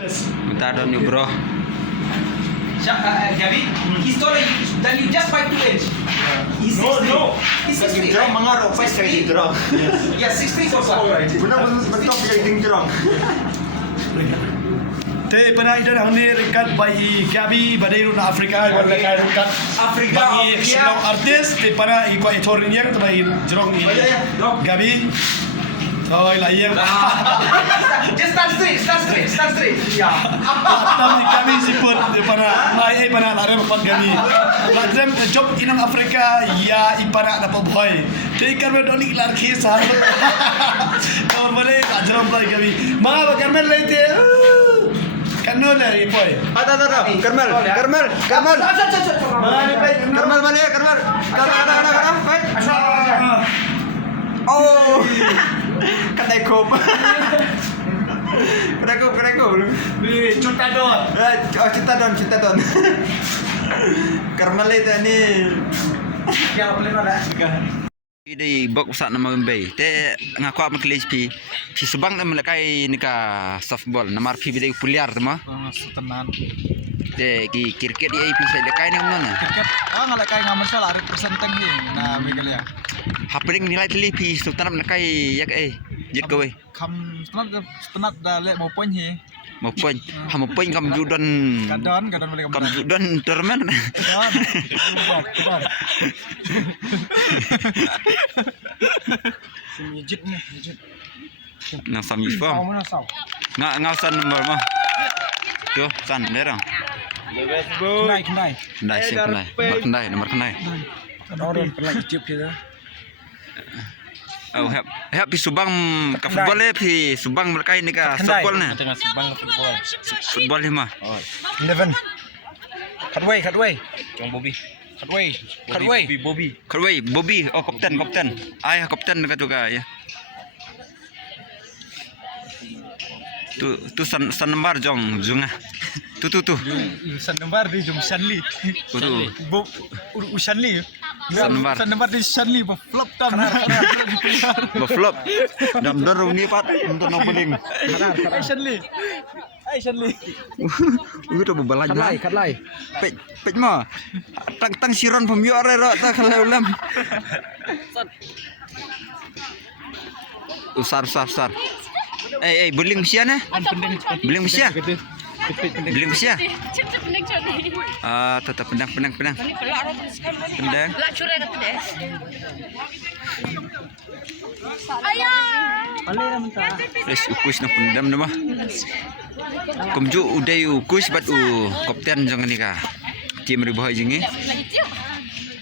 Bentar dong nih bro. Gabi, he's taller than you just by 2 inch. He's 6'3". He's 6'3". Jurang mengarok pas kayak jurang. Yeah, 6'3 so far. Benar bentuk kayak jurang. Te pernah ida dah ni rekat bagi Gabi badai runa Afrika baru rekat rekat Afrika, bagi semua artis te pernah ikut etorin yang tu bagi jerong ni Gabi. Oh, layang. Just stand straight. Yeah. Tapi Gabi siput te pernah mai pernah lari empat Gabi. Lazim job inang Afrika ya ipara dapat boy. Te ikan bedoni lar kisah. Kau boleh jerong lagi Gabi. Maa Carmel lagi te. Kanu lagi boy. Ada. Karmel. Karmel mana? Karmel. Kada. Oh. Kadai kop. Kadai kop. Ni cuta don. Cinta don. Karmel itu ni. Ya boleh ada. Di bok usah nama Mumbai. Te ngaku apa kelis pi subang nama lekai nika softball. Nama pi bidai puliar tu mah. Setenan. Te ki cricket dia pi saya lekai ni mana? Cricket. Ngalai kai ngamal salah representing ni. Nah, megalia. Hapering nilai teli pi sultan lekai yak jit kowe. Kam setenat dah lek mau poin he. Mau poin. Mau poin kam judan. Kadon boleh Kam judan turmen. Kadon. Mijit ni, mijit. Nang sam yifam. Kau mana saw? Ngau san nomor mah. Tu san derang. Kendai. Kendai sih kendai. Nomor kendai. Orang pernah kecip kita. Oh, pi subang ka football pi subang lekai ni ka softball na. Tengah subang football. Football ni mah. 11. Cutway. Jong Bobby. Bobby. Oh, kapten. Ay, kapten ka tu ka ya. Tu san nomor jong junga. Tu. San nomor di Jong Shanli. Shanli. San nomor di Shanli flop tam. Flop. Dam dorong ni pat untuk nobeling. Shanli. Udah bebalaj. Kat lai. Pej mah. Tang siron pemyo are ro ta kalau lam. Usar. Beling sia na? Beling sia. Tetap pendang. Pendang. Yes, ukus na pendam na mah. Kumju uday ukus bat kapten jang ni ka. Tim ribu haji ni.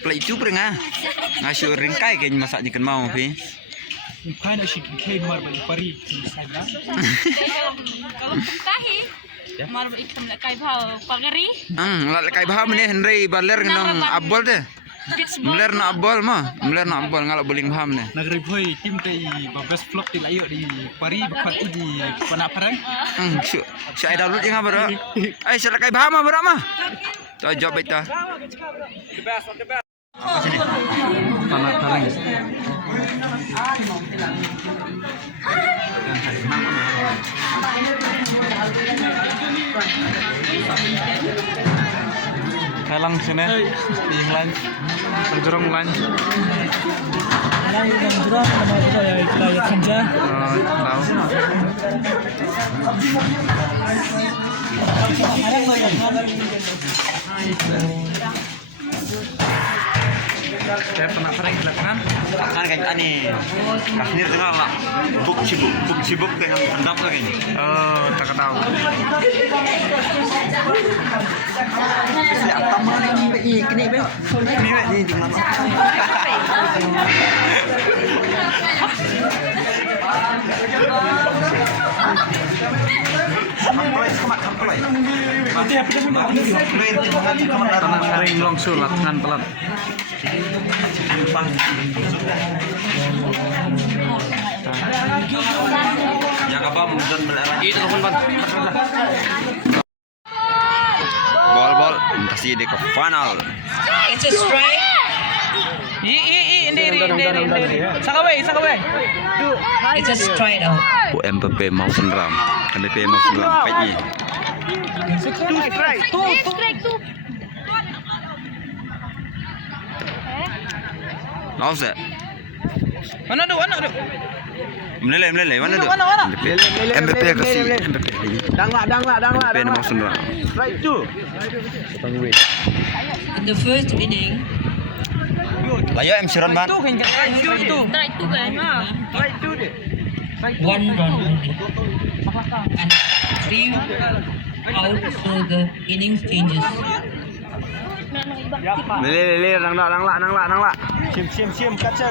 Play itu pernah. Ngasih ringkai kayaknya masak jikan mau pi. Bukan asyik kain marba pari sana. Mar ikam lekai bhau pagari. Lekai bhau mene Henry baler nang abol deh. Meler na abol ngalak boling bhau mene. Nagri boy tim tei best flop ti layo di pari bakat di panak parang. Si ai download yang apa dah? Si lekai bhau mah berapa mah? Tu job itu. Panak parang. Kalang sini, England, Tanjurong lunch. Tanjurong nama kita ya Kanja. Tahu. Saya pernah sering kan kayak ani kasir tengah lah buk sibuk dengan pendap lagi ni. Oh, tak tahu. Siapa mana ni kini be? Ni di mana? Sering longsul latihan pelan. Yang apa mudah melarang itu teman. Bol masih di ke final. It's a strike. Ini. Sakaway. It's a strike out. Mbappe mau senram. Mbappe mau senram. Pagi. Tu. Laos tak? Mana tu? Meleleh. Mana tu? Mana? MBP kasih. Dangla. MBP nama Sundram. Strike two. In the first inning, Layak Siron ban. Tu kan tu. strike two kan? Strike two deh. 1 run only. And 3 out, so the innings changes. Meleleh nangla. Sim. Kaca.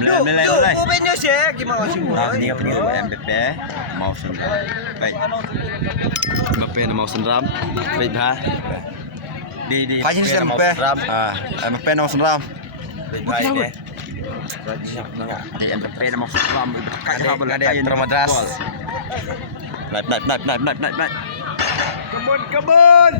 Meleleh. Punya sih gimana sih? Ini apa ni? MBP mau Sundram. Baik. MBP nama Sundram. Baik dah. Di Fajin MBP. MBP nama Sundram. Baik deh. Di MBP nama Sundram. Ada Madras. Naik. Kebun.